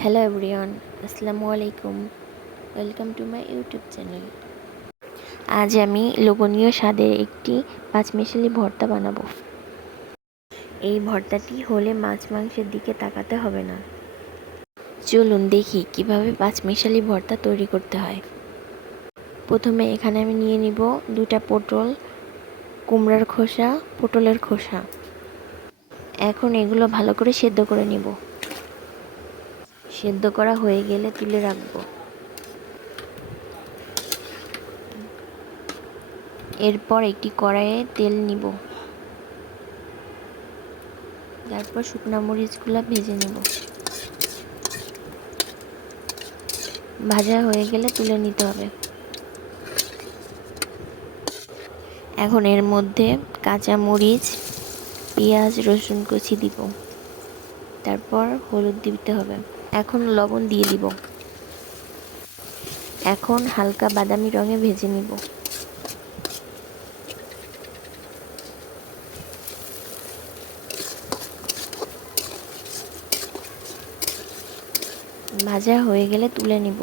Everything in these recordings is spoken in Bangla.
হ্যালো এভরিওয়ান আসসালামু আলাইকুম welcome to my YouTube channel আজ আমি লোভনীয় স্বাদের একটি পাঁচমিশালি ভর্তা বানাবো। এই ভর্তাটি হলে মাছ মাংসের দিকে তাকাতে হবে না। চলুন দেখি কীভাবে পাঁচমিশালি ভর্তা তৈরি করতে হয়। প্রথমে এখানে আমি নিয়ে নিব দুটা পটল, কুমড়ার খোসা, পটলের খোসা। এখন এগুলো ভালো করে সেদ্ধ করে নিব। সেদ্ধ করা হয়ে গেলে তুলে রাখব। এরপর একটি কড়াইয়ে তেল নিব। তারপর শুকনো মরিচগুলো ভেজে নেব। ভাজা হয়ে গেলে তুলে নিতে হবে। এখন এর মধ্যে কাঁচা মরিচ, পেঁয়াজ, রসুন কুচি দিব। তারপর হলুদ দিতে হবে। এখন লবণ দিয়ে দিব। এখন হালকা বাদামি রঙে ভেজে নিব। ভাজা হয়ে গেলে তুলে নিব।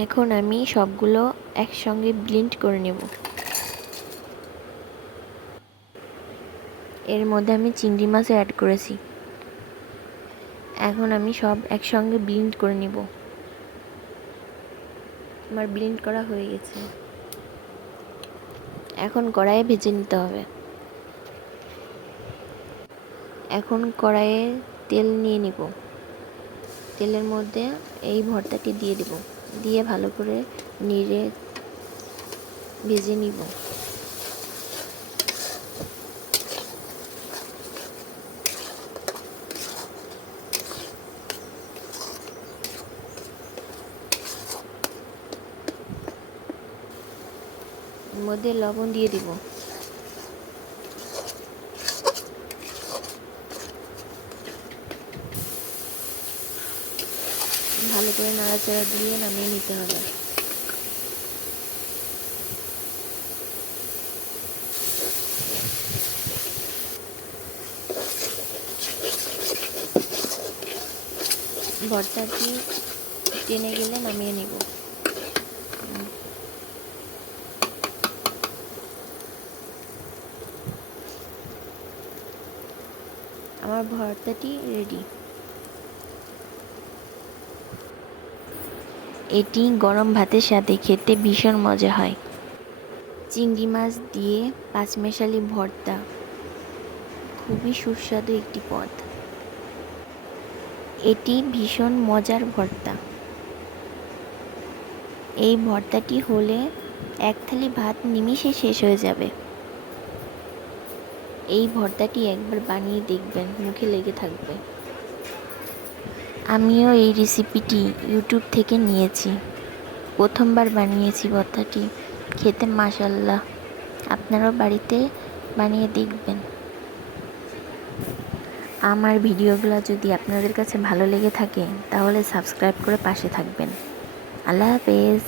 এখন আমি সবগুলো একসঙ্গে ব্লিন্ড করে নেব। এর মধ্যে আমি চিংড়ি মাছও অ্যাড করেছি। এখন আমি সব একসঙ্গে ব্লিন্ড করে নেব। আমার ব্লিন্ড করা হয়ে গেছে। এখন কড়াইয়ে ভেজে নিতে হবে। এখন কড়াইয়ে তেল নিয়ে নিব। তেলের মধ্যে এই ভর্তাটি দিয়ে দিব। দিয়ে ভালো করে নেড়ে ভেজে নিব। মধ্যে লবণ দিয়ে দিব। ভালো করে নাড়াচাড়া দিয়ে নামিয়ে নিতে হবে। ভর্তাটি টেনে গেলে নামিয়ে নিব। আমার ভর্তাটি রেডি। এটি গরম ভাতের সাথে খেতে ভীষণ মজা হয়। চিংড়ি মাছ দিয়ে পাঁচমেশালি ভর্তা। খুবই সুস্বাদু একটি পদ। এটি ভীষণ মজার ভর্তা। এই ভর্তাটি হলে এক থালি ভাত নিমিষে শেষ হয়ে যাবে। এই ভর্তাটি একবার বানিয়ে দেখবেন, মুখে লেগে থাকবে। আমিও এই রেসিপিটি ইউটিউব থেকে নিয়েছি। প্রথমবার বানিয়েছি ভর্তাটি খেতে মাসাল্লাহ আপনারাও বাড়িতে বানিয়ে দেখবেন। আমার ভিডিওগুলো যদি আপনাদের কাছে ভালো লেগে থাকে, তাহলে সাবস্ক্রাইব করে পাশে থাকবেন। আল্লাহ হাফেজ।